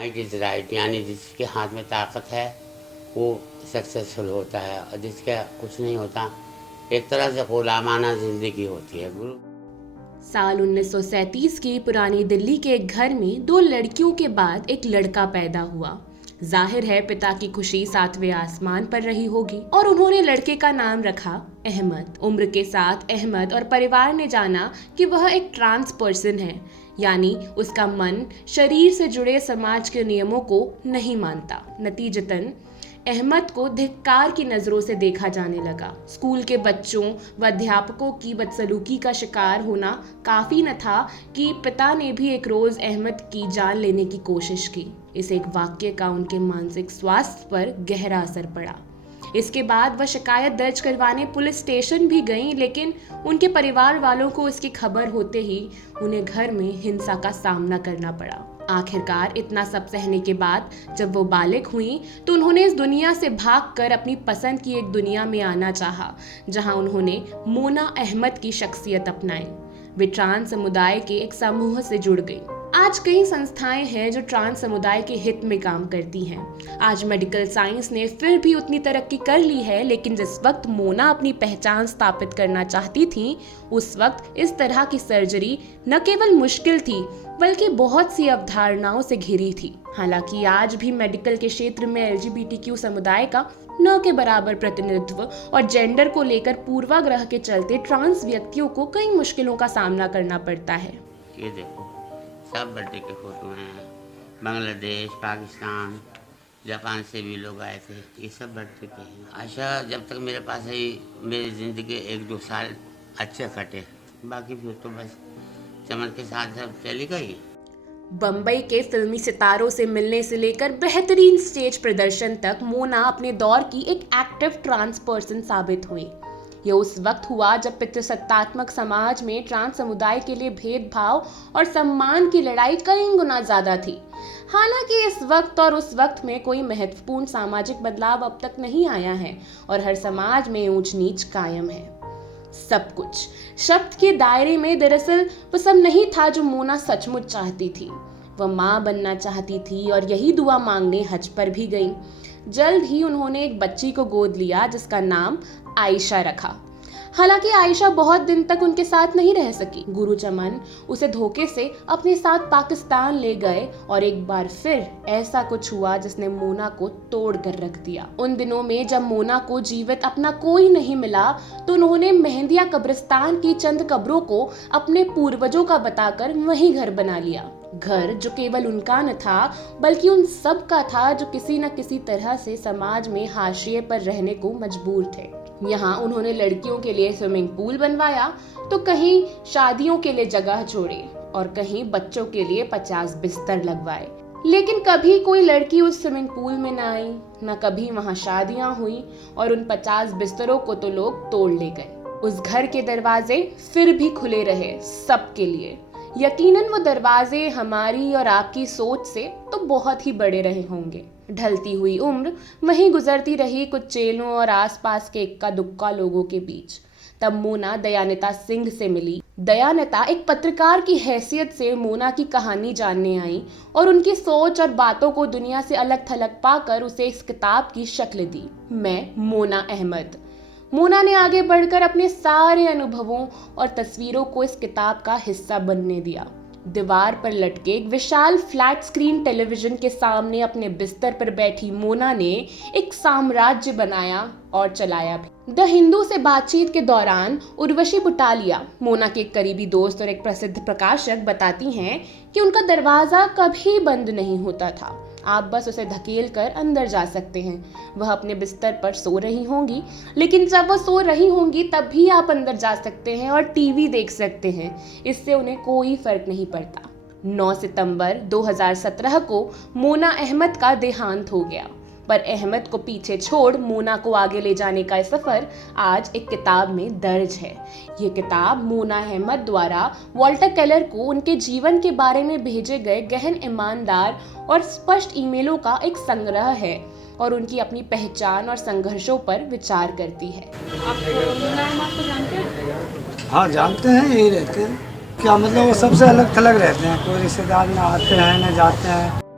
Might is right, यानी जिसके हाथ में ताकत है वो सक्सेसफुल होता है और जिसका कुछ नहीं होता एक तरह से गुलामाना जिंदगी होती है। गुरु साल 1937 की पुरानी दिल्ली के एक घर में दो लड़कियों के बाद एक लड़का पैदा हुआ। जाहिर है पिता की खुशी सातवें आसमान पर रही होगी और उन्होंने लड़के का नाम रखा अहमद। उम्र के साथ अहमद और परिवार ने जाना कि वह एक ट्रांस पर्सन है, यानी उसका मन शरीर से जुड़े समाज के नियमों को नहीं मानता। नतीजतन अहमद को धिक्कार की नज़रों से देखा जाने लगा। स्कूल के बच्चों व अध्यापकों की बदसलूकी का शिकार होना काफ़ी न था कि पिता ने भी एक रोज़ अहमद की जान लेने की कोशिश की। इस एक वाक्य का उनके मानसिक स्वास्थ्य पर गहरा असर पड़ा। इसके बाद वह शिकायत दर्ज करवाने पुलिस स्टेशन भी गईं, लेकिन उनके परिवार वालों को इसकी खबर होते ही उन्हें घर में हिंसा का सामना करना पड़ा। आखिरकार इतना सब सहने के बाद जब वो बालिग हुई तो उन्होंने इस दुनिया से भागकर अपनी पसंद की एक दुनिया में आना चाहा, जहां उन्होंने मोना अहमद की शख्सियत अपनाई। वे ट्रांस समुदाय के एक समूह से जुड़ गई। आज कई संस्थाएं हैं जो ट्रांस समुदाय के हित में काम करती हैं। आज मेडिकल साइंस ने फिर भी उतनी तरक्की कर ली है, लेकिन जिस वक्त मोना अपनी पहचान स्थापित करना चाहती थी उस वक्त इस तरह की सर्जरी न केवल मुश्किल थी बल्कि बहुत सी अवधारणाओं से घिरी थी। हालांकि आज भी मेडिकल के क्षेत्र में LGBTQ समुदाय का न के बराबर प्रतिनिधित्व और जेंडर को लेकर पूर्वाग्रह के चलते ट्रांस व्यक्तियों को कई मुश्किलों का सामना करना पड़ता है। ये देखो सब बर्थडे के फोटो हैं, बांग्लादेश, पाकिस्तान, जापान से भी लोग आए थे, ये सब बर्थडे के हैं। आशा जब तक मेरे पास है मेरी ज़िंदगी 1-2 साल अच्छे कटे, बाकी फिर तो बस चमन के साथ सब चली गई। बम्बई के फिल्मी सितारों से मिलने से लेकर बेहतरीन स्टेज प्रदर्शन तक मोना अपने दौर की एक एक्टिव ट्रांस पर्सन साबित हुई। यह उस वक्त हुआ जब पितृसत्तात्मक समाज में ट्रांस समुदाय के लिए भेदभाव और सम्मान की लड़ाई कई गुना ज्यादा थी। हालांकि इस वक्त और उस वक्त में कोई महत्वपूर्ण सामाजिक बदलाव अब तक नहीं आया है और हर समाज में ऊंच नीच कायम है। सब कुछ शब्द के दायरे में दरअसल वो सब नहीं था जो मोना सचमुच चाहती थी। वह माँ बनना चाहती थी और यही दुआ मांगने हज पर भी गई। जल्द ही उन्होंने एक बच्ची को गोद लिया जिसका नाम आयशा रखा। हालांकि आयशा बहुत दिन तक उनके साथ नहीं रह सकी। गुरु चमन उसे धोखे से अपने साथ पाकिस्तान ले गए और एक बार फिर ऐसा कुछ हुआ जिसने मोना को तोड़ कर रख दिया। उन दिनों में जब मोना को जीवित अपना कोई नहीं मिला तो उन्होंने मेहंदिया कब्रिस्तान की चंद कब्रों को अपने पूर्वजों का बताकर वहीं घर बना लिया। घर जो केवल उनका न था बल्कि उन सब का था जो किसी न किसी तरह से समाज में हाशिए पर रहने को मजबूर थे। यहाँ उन्होंने लड़कियों के लिए स्विमिंग पूल बनवाया तो कहीं शादियों के लिए जगह छोड़ी और कहीं बच्चों के लिए 50 बिस्तर लगवाए। लेकिन कभी कोई लड़की उस स्विमिंग पूल में न आई, न कभी वहाँ शादियां हुई और उन 50 बिस्तरों को तो लोग तोड़ ले गए। उस घर के दरवाजे फिर भी खुले रहे सबके लिए। यकीनन वो दरवाजे हमारी और आपकी सोच से तो बहुत ही बड़े रहे होंगे। ढलती हुई उम्र वहीं गुजरती रही कुछ चेलों और आसपास के इक्का दुक्का लोगों के बीच। तब मोना दयानिता सिंह से मिली। दयानिता एक पत्रकार की हैसियत से मोना की कहानी जानने आई और उनकी सोच और बातों को दुनिया से अलग थलग पाकर उसे इस किताब की शक्ल दी, मैं मोना अहमद। मोना ने आगे बढ़कर अपने सारे अनुभवों और तस्वीरों को इस किताब का हिस्सा बनने दिया। दीवार पर लटके एक विशाल फ्लैट स्क्रीन टेलीविजन के सामने अपने बिस्तर पर बैठी मोना ने एक साम्राज्य बनाया और चलाया भी। द हिंदू से बातचीत के दौरान उर्वशी बुटालिया, मोना के एक करीबी दोस्त और एक प्रसिद्ध प्रकाशक, बताती हैं कि उनका दरवाजा कभी बंद नहीं होता था। आप बस उसे धकेल कर अंदर जा सकते हैं। वह अपने बिस्तर पर सो रही होंगी, लेकिन जब वह सो रही होंगी तब भी आप अंदर जा सकते हैं और टीवी देख सकते हैं। इससे उन्हें कोई फर्क नहीं पड़ता। 9 सितंबर 2017 को मोना अहमद का देहांत हो गया, पर अहमद को पीछे छोड़ मोना को आगे ले जाने का सफर आज एक किताब में दर्ज है। ये किताब मोना अहमद द्वारा वॉल्टर केलर को उनके जीवन के बारे में भेजे गए गहन, ईमानदार और स्पष्ट ईमेलों का एक संग्रह है और उनकी अपनी पहचान और संघर्षों पर विचार करती है। आप मोना अहमद को जानते हैं? हाँ जानते हैं, यही रहते हैं। क्या मतलब वो सबसे अलग थलग रहते हैं, कोई रिश्तेदार ना आते हैं ना जाते हैं।